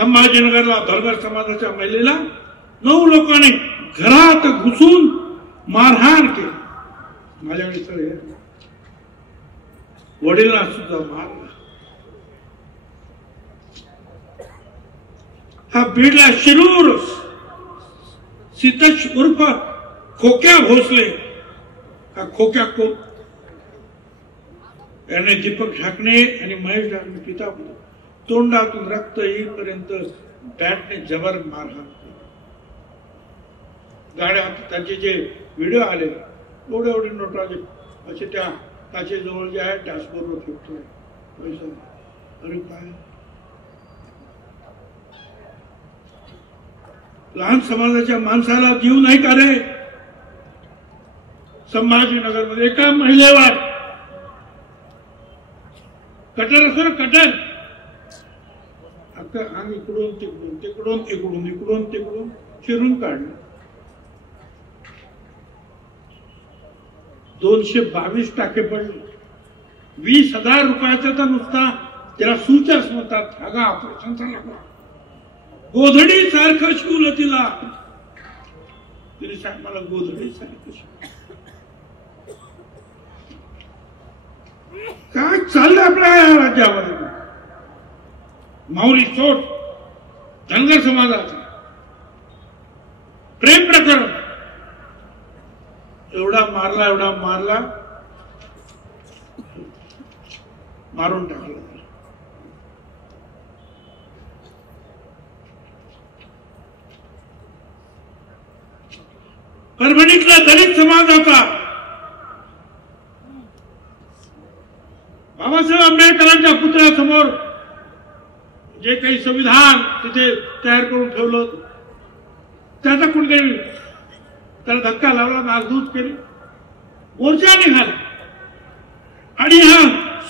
संभाजीनगरला धनगर समाजाच्या महिलेला 9 लोकांनी घरात घुसून मारहाण केली. माझ्याकडे सर वडिलांना सुद्धा मारला. हा बीडला शिरूर सीतश उर्फ खोक्या भोसले, हा खोक्या कोप याने दीपक ढाकणे आणि महेश ढाकणे पिता तोंडातून रक्त येईपर्यंत बॅटने जबर मारहाण केली. गाड्या त्याचे जे व्हिडिओ आले एवढे एवढे नोटाचे असे त्या काचेजवळ जे आहे डॅशबोर्डवर फेकतोय पैसा. अरे काय लहान समाजाच्या माणसाला जीव नाही का रे? संभाजीनगर मध्ये एका महिलेवर कटर असो ना कटर, अख्खं अंग इकडून तिकडून तिकडून तिकडून इकडून तिकडून चिरून काढलं. 222 टाके पडले. 20,000 रुपयाचा तर नुसता त्याला सूचच नव्हता. धागा ऑपरेशनचा लागला. गोधडी सारखं शिवलं तिला. तिने सांग मला गोधडी सारखं शिवलं. काय चाललंय आपल्या या राज्यामध्ये? माऊली चोट धनगर समाजाचा प्रेम प्रकरण एवढा मारला मारून टाकला. परभणीतला दलित समाजाचा बाबासाहेब आंबेडकरांच्या पुतळ्यासमोर जे काही संविधान तिथे तयार करून ठेवलं त्याचा कुठेतरी त्याला धक्का लावला, नासधूस केली, मोर्चा निघाला आणि हा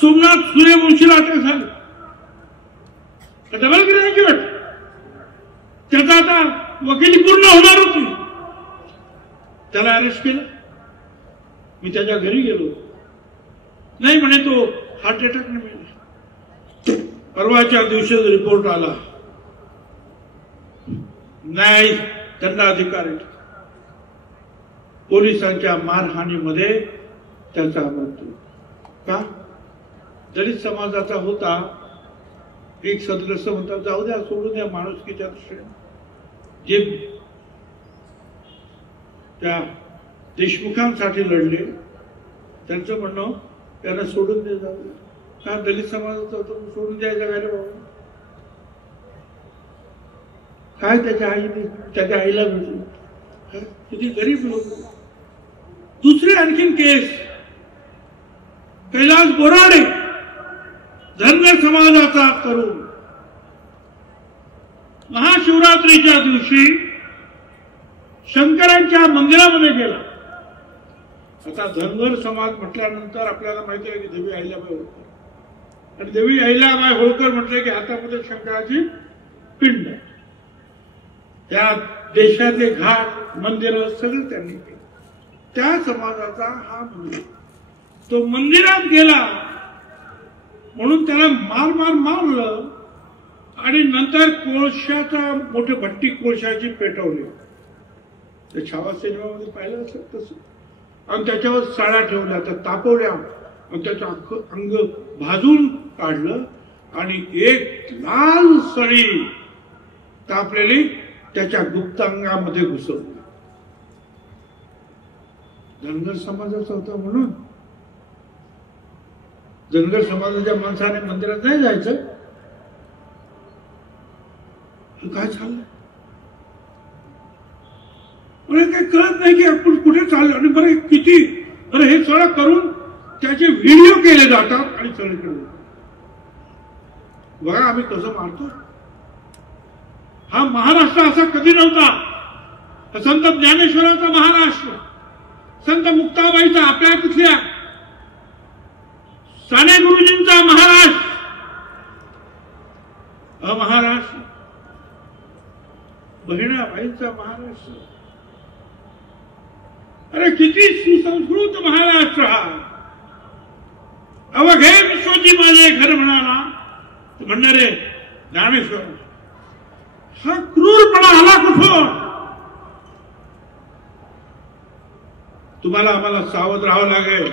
सोमनाथ सूर्यवंशीला अटक झाली. डबल ग्रॅज्युएट, त्याचा आता वकिली पूर्ण होणार होती, त्याला अरेस्ट केलं. मी त्याच्या घरी गेलो, नाही म्हणे तो हार्ट अटॅकने मेला. परवाच्या दिवशी रिपोर्ट आला, न्याय दंडाधिकारी पोलिसांच्या मारहाणीमध्ये त्याचा मृत्यू. का? दलित समाजाचा होता. एक सदस्य म्हणतात जाऊ द्या, सोडून द्या, माणुसकीच्या दृष्टीने जे त्या देशमुखांसाठी लढले त्यांचं म्हणणं त्यांना सोडून दे, जाऊ द्या. का दलित समाजाचा होता सोडून द्यायचा काय बाबा? काय त्याच्या आईला भेटलं? किती गरीब लोक. दुसरी आणखीन केस, कैलास बोराडे धनगर समाजाचा तरुण महाशिवरात्रीच्या दिवशी शंकरांच्या मंदिरामध्ये गेला. आता धनगर समाज म्हटल्यानंतर आपल्याला माहिती आहे की देवी अहिल्याबाई होळकर, आणि देवी अहिल्याबाई होळकर म्हटले की हातामध्ये शंकराची पिंड आहे. त्या देशातले घाट मंदिर सगळं त्यांनी केलं. त्या समाजाचा हा मंदिर, तो मंदिरात गेला म्हणून त्याला मारलं आणि नंतर कोळशाचा मोठे भट्टी कोळशाची पेटवली. ते छावा सिनेमामध्ये पाहिलं असेल तसं. आणि त्याच्यावर साड्या ठेवल्या, त्या तापवल्या आणि त्याचं अख्खं अंग भाजून काढलं आणि एक लाल सळी तापलेली त्याच्या गुप्तांगामध्ये घुसवली. धनगर समाजाचा होता म्हणून धनगर समाजाच्या माणसाने मंदिरात नाही जायचं. काय चाललंय? काही कळत नाही की आपण कुठे चाललो. आणि बरं किती बरं हे सगळं करून त्याचे व्हिडिओ केले जातात आणि सगळीकडे बघा आम्ही कसं मारतो. हा महाराष्ट्र असा कधी नव्हता. संत ज्ञानेश्वराचा महाराष्ट्र, संत मुक्ताबाईचा, आपल्या तिथल्या साने गुरुजींचा महाराष्ट्र, महाराष्ट्र बहिणाबाईंचा महाराष्ट्र. अरे किती सुसंस्कृत महाराष्ट्र हा. अवघे विश्वजी माझे घर म्हणाला म्हणणारे ज्ञानेश्वर. हा क्रूरपणा आला कुठून? तुम्हाला आम्हाला सावध राहावं लागेल.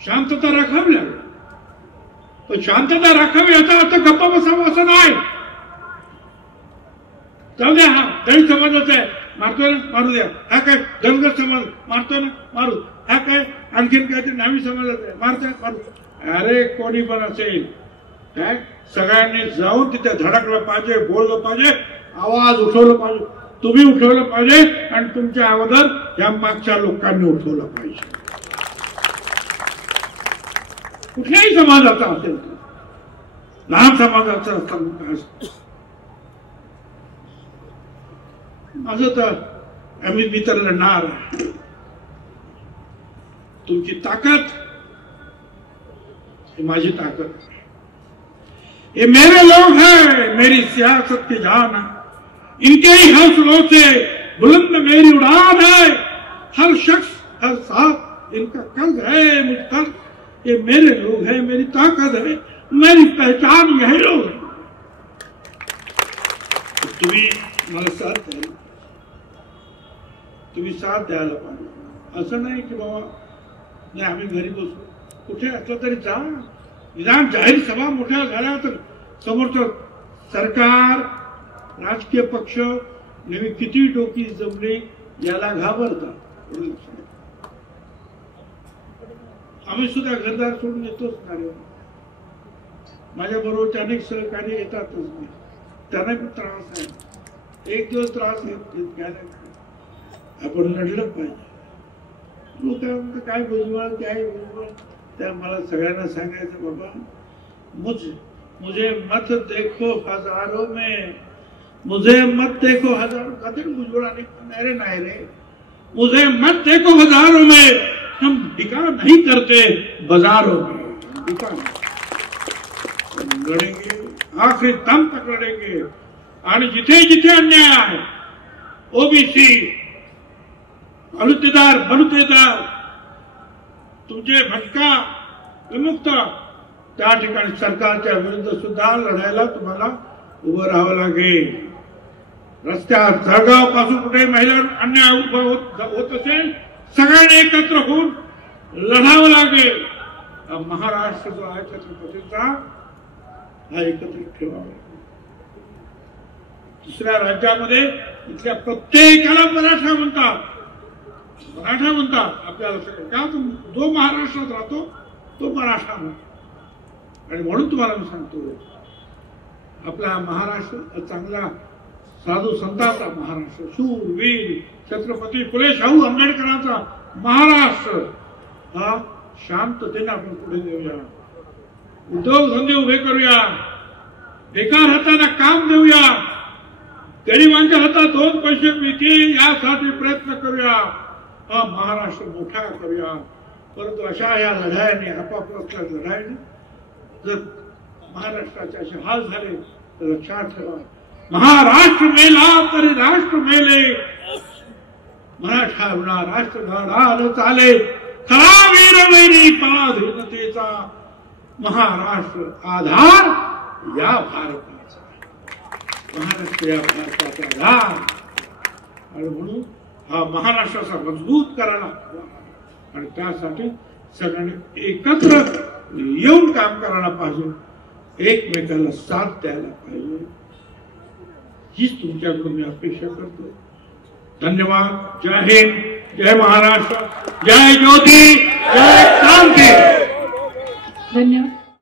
शांतता राखावी लागेल. पण शांतता राखावी याचा अर्थ गप्पा बसावं असं नाही. जाऊ द्या, हा दलित समाजाचा आहे, मारतोय ना मारू द्या. हा काय धनगर समाज मारतोय ना मारू. हा काय आणखीन काय ते नावी समाजाचा आहे, मारताय मारू. अरे कोणी पण असेल, काय सगळ्यांनी जाऊन तिथे धडकलं पाहिजे, बोललं पाहिजे, आवाज उठवलं पाहिजे. तुम्ही उठवलं पाहिजे आणि तुमच्या अगोदर या मागच्या लोकांनी उठवलं पाहिजे. कुठल्याही समाजाचा असेल, लहान समाजाचा असेल. माझं तर मी तर लढणार. तुमची ताकद ही माझी ताकद. ये मेरे लोग हैं, मेरी सियासत की जान है. इनके ही हौसलों से बुलंद मेरी उड़ान है. हर शख्स हर साथ इनका कर्ज है मुझ पर. ये मेरे लोग हैं, मेरी ताकत है, मेरी पहचान यही लोग हैं. तुम्ही मला साथ द्यायला, तुम्ही साथ द्यायला पाहिजे. असं नाही की बाबा नाही आम्ही घरी बसू. कुठे असलं तरी जा. निदान जाहीर सभा मोठ्या झाल्या तर समोरचं सरकार, राजकीय पक्ष नवी किती डोकी जमली याला घाबरतात. आम्ही सुद्धा घरदार सोडून येतोच नाही. माझ्या बरोबरचे अनेक सहकारी येतातच नाही. त्यांना पण त्रास आहे. एक दिवस त्रास घ्यायला आपण लढलं पाहिजे. लोक काय बुजवळ काय बुजवळ, त्या मला सगळ्यांना सांगायचं बाबा मुझे मत देखो हजारों में, मुझे मत देखो हजारों. कदर बुजवळाने अरे नाही रे, मुझे मत देखो हजारों में, हम बिका नहीं करते बाजारों में. बिका लढेंगे, आखिरी दम तक लढेंगे. आणि जिथे जिथे अन्याय आहे, ओबीसी अलुतेदार बलुतेदार तुमचे भटका विमुक्त, त्या ठिकाणी सरकारच्या विरुद्ध सुद्धा लढायला तुम्हाला उभं राहावं लागेल. रस्त्यात जळगावपासून कुठे महिलांवर अन्याय होत असेल, सगळ्यांनी एकत्र होऊन लढावं लागेल. महाराष्ट्र जो आहे छत्रपतींचा हा एकत्रित ठेवावा. दुसऱ्या राज्यामध्ये इथल्या प्रत्येकाला मराठा म्हणतात, मराठा म्हणतात. आपल्याला का जो महाराष्ट्रात राहतो तो मराठा म्हणतो. आणि म्हणून तुम्हाला मी सांगतो, आपला महाराष्ट्र चांगला साधू संतांचा महाराष्ट्र, शूरवीर छत्रपती फुले शाहू आंबेडकरांचा महाराष्ट्र हा शांततेने आपण पुढे नेऊया. उद्योगधंदे उभे करूया, बेकार हातांना काम देऊया, गरिबांच्या हातात 2 पैसे मिळतील यासाठी प्रयत्न करूया. हा महाराष्ट्र मोठा करूया. परंतु अशा या लढाईने, आपापल्या लढाईने जर महाराष्ट्राचे असे हाल झाले तर लक्षात ठेवा, महाराष्ट्र मेला तरी राष्ट्र मेले. मराठा विना राष्ट्र घडाल चाले. खरा वीरवैरी पराधीनतेचा महाराष्ट्र आधार या भारताचा. महाराष्ट्र या भारताचा आधार. आणि म्हणून हा महाराष्ट्राचा मजबूत करायला हवा. आणि त्यासाठी सगळ्यांनी एकत्र येऊन काम करायला पाहिजे, एकमेकाला साथ द्यायला पाहिजे. हीच तुमच्याकडून मी अपेक्षा करतो. धन्यवाद. जय हिंद, जय महाराष्ट्र, जय ज्योती, जय क्रांती. धन्यवाद.